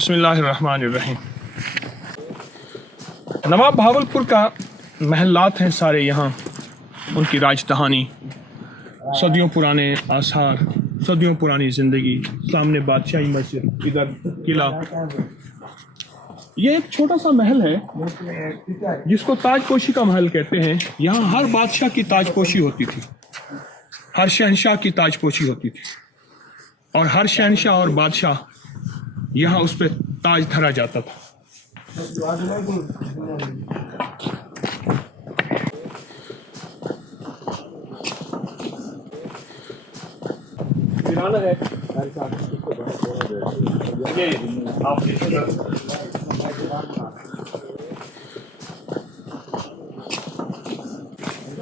बिस्मिल्लाहिर्रहमानिर्रहीम। नवाब भावलपुर का महलात हैं सारे यहाँ, उनकी राजधानी, सदियों पुराने आसार, सदियों पुरानी ज़िंदगी। सामने बादशाही मस्जिद, इधर किला। ये एक छोटा सा महल है जिसको ताजपोशी का महल कहते हैं। यहाँ हर बादशाह की ताजपोशी होती थी, हर शहंशाह की ताजपोशी होती थी, और हर शहंशाह और बादशाह यहाँ उस पर ताज धरा जाता था। है ये आप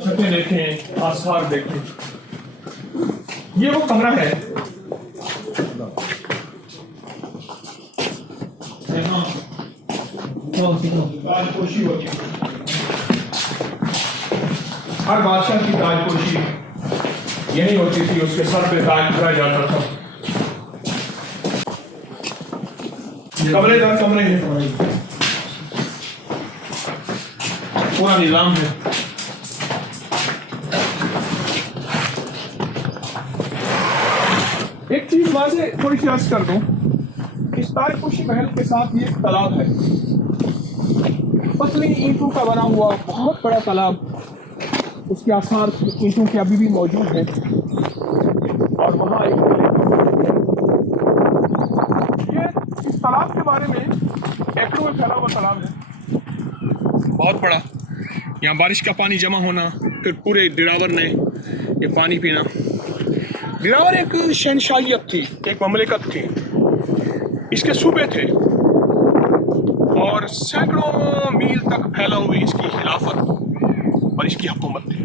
छतें देखें, आसार देखें। ये वो कमरा है ताजपोशी होती है। हर बादशाह की ताजपोशी यही होती थी, उसके सर पे ताज धरा जाता था। कमरे दर कमरे हैं, पूरा निजाम है। एक चीज वाजे थोड़ी सी अर्ज कर दूं, इस ताजपोशी महल के साथ ये तालाब है, पतली ईंटों का बना हुआ बहुत बड़ा तालाब। उसके आसार ईंटों के अभी भी मौजूद हैं, और वहाँ ये इस तालाब के बारे में एकड़ों में फैला हुआ तालाब है, बहुत बड़ा। यहाँ बारिश का पानी जमा होना, फिर पूरे डिरावर ने ये पानी पीना। डिरावर एक शहनशाहियत थी, एक ममलिकत थी, इसके सूबे थे और सैकड़ों मील तक फैला हुई इसकी खिलाफत और इसकी हुकूमत थी।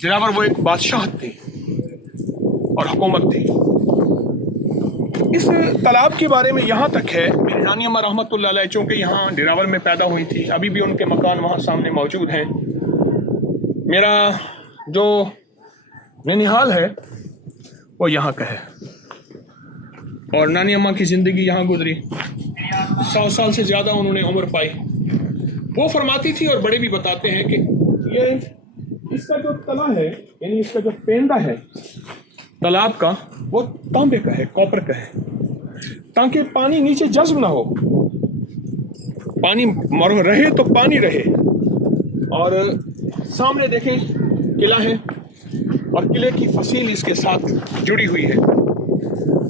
डिरावर वो एक बादशाह थी और हुकूमत थी। इस तालाब के बारे में यहाँ तक है, मेरी नानी अम्मा रहमतुल्लाह अलैह चूँकि यहाँ डिरावर में पैदा हुई थी, अभी भी उनके मकान वहाँ सामने मौजूद हैं। मेरा जो ननिहाल है वो यहाँ का है, और नानी अम्मा की ज़िंदगी यहाँ गुजरी। 100 साल से ज़्यादा उन्होंने उम्र पाई। वो फरमाती थी, और बड़े भी बताते हैं कि ये इसका जो तला है, यानी इसका जो पेंदा है तालाब का, वो तांबे का है, कॉपर का है, ताकि पानी नीचे जज्ब ना हो, पानी रहे तो पानी रहे। और सामने देखें किला है, और किले की फसील इसके साथ जुड़ी हुई है,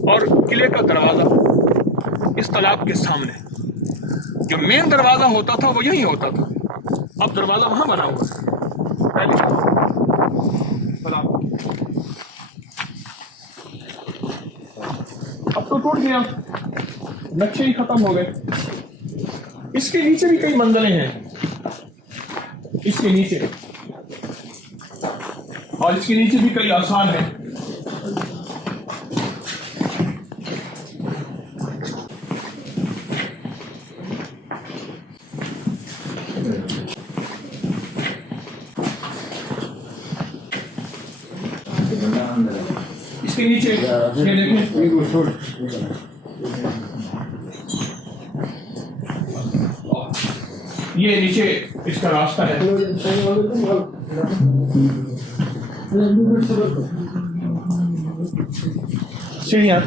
और किले का दरवाज़ा इस तालाब के सामने, जो मेन दरवाज़ा होता था वो यही होता था। अब दरवाज़ा वहाँ बना हुआ है, अब तो टूट गया, नक्शे ही खत्म हो गए। इसके नीचे भी कई मंजिलें हैं, इसके नीचे, और इसके नीचे भी कई आसार हैं। इसके नीचे ये देखें, ये नीचे इसका रास्ता है। सीढ़ियाँ